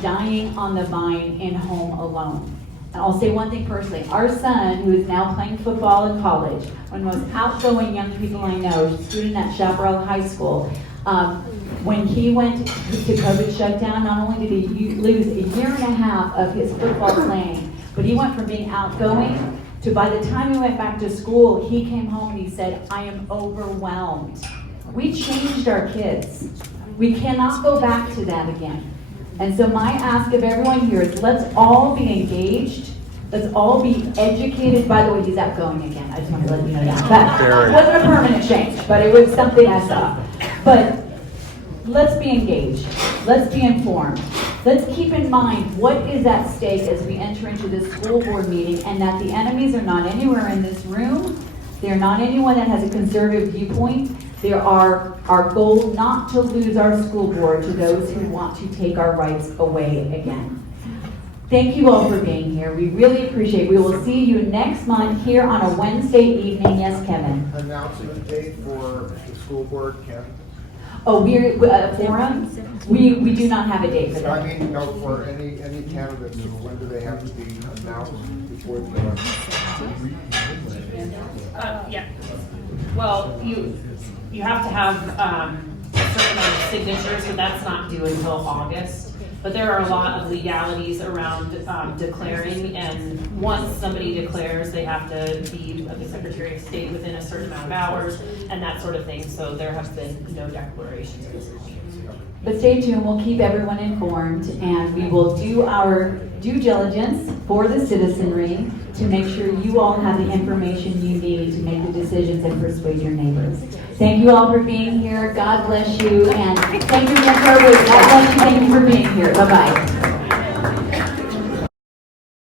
dying on the vine in home alone. And I'll say one thing personally, our son, who is now playing football in college, one of the most outgoing young people I know, a student at Chaparral High School, when he went to COVID shutdown, not only did he lose a year and a half of his football playing, but he went from being outgoing to, by the time he went back to school, he came home and he said, I am overwhelmed. We changed our kids. We cannot go back to that again. And so my ask of everyone here is let's all be engaged. Let's all be educated. By the way, he's outgoing again. I just want to let you know that. That wasn't a permanent change, but it was something I saw. But let's be engaged. Let's be informed. Let's keep in mind what is at stake as we enter into this school board meeting, and that the enemies are not anywhere in this room. They're not anyone that has a conservative viewpoint. They are our goal not to lose our school board to those who want to take our rights away again. Thank you all for being here. We really appreciate it. We will see you next month here on a Wednesday evening. Yes, Kevin? Announcing the date for the school board, Ken? Oh, we're, forum? We do not have a date for that. I mean, no, for any candidates, when do they have to be announced before the election? Yeah. Well, you have to have a certain amount of signatures, but that's not due until August. But there are a lot of legalities around declaring, and once somebody declares, they have to be the Secretary of State within a certain amount of hours, and that sort of thing. So there have been no declarations at this point. But stay tuned, we'll keep everyone informed, and we will do our due diligence for the citizenry to make sure you all have the information you need to make the decisions and persuade your neighbors. Thank you all for being here. God bless you, and thank you again for God bless you. Thank you for being here. Bye-bye.